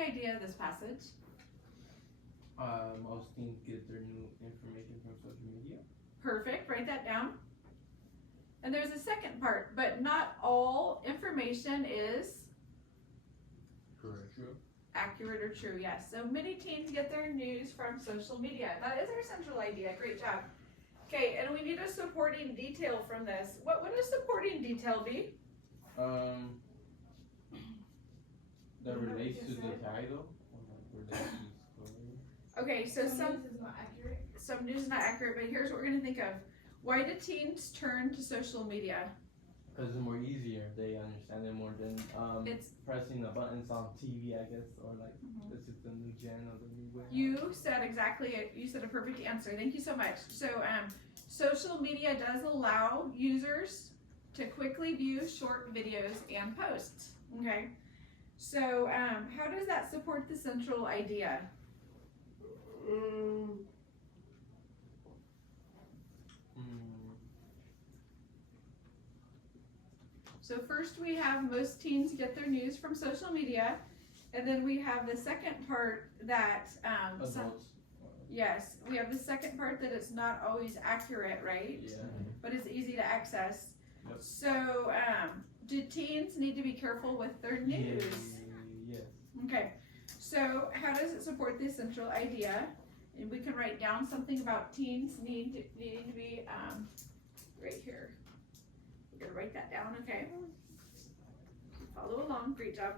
the idea of this passage? Most teens get their new information from social media. Perfect, write that down. And there's a second part, but not all information is Correct. True. accurate or true, yes. So many teens get their news from social media. That is our central idea, great job. Okay, and we need a supporting detail from this. What would a supporting detail be? That relates to the title. Or like relates to the story. Okay, so Some news is not accurate. some news is not accurate, but here's what we're gonna think of. Why do teens turn to social media? Because it's more easier. They understand it more than It's- pressing the buttons on TV, I guess, or like this is the new gen or the new way. You said you said a perfect answer. Thank you so much. So, social media does allow users to quickly view short videos and posts. Okay. So, how does that support the central idea? So first we have most teens get their news from social media, and then we have the second part that Adults. yes, we have the second part that it's not always accurate, right? Yeah. But it's easy to access. Yep. So do teens need to be careful with their news? Yes. Okay, so how does it support the central idea? And we can write down something about teens needing to be right here. We're gonna write that down, okay? Follow along, great job.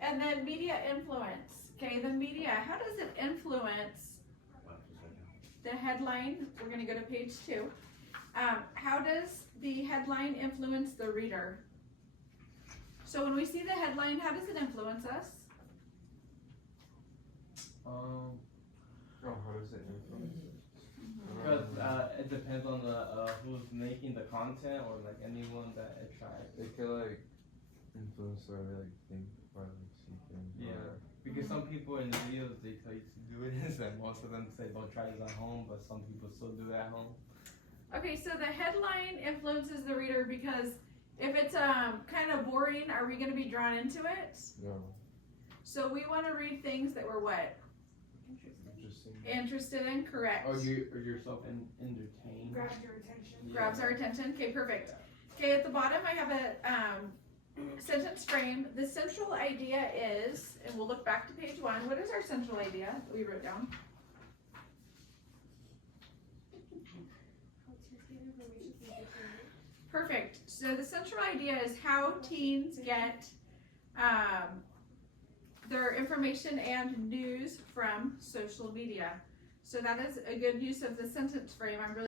And then media influence. Okay, the media, how does it influence the headline? We're gonna go to page 2. How does the headline influence the reader? So when we see the headline, how does it influence us? How does it influence? Because it depends on the who's making the content or like anyone that it tries. They can like influence or like think or like see things. Yeah. Because some people in the videos they tell you to do it, and most of them say don't try this at home, but some people still do it at home. Okay, so the headline influences the reader because if it's kind of boring, are we going to be drawn into it? No. So we want to read things that we're what? Interesting. Interested in, correct. Or yourself entertained. Grabs your attention. Yeah. Grabs our attention. Okay, perfect. Okay, at the bottom I have a sentence frame. The central idea is, and we'll look back to page 1. What is our central idea that we wrote down? Perfect. So the central idea is how teens get their information and news from social media. So that is a good use of the sentence frame. I'm really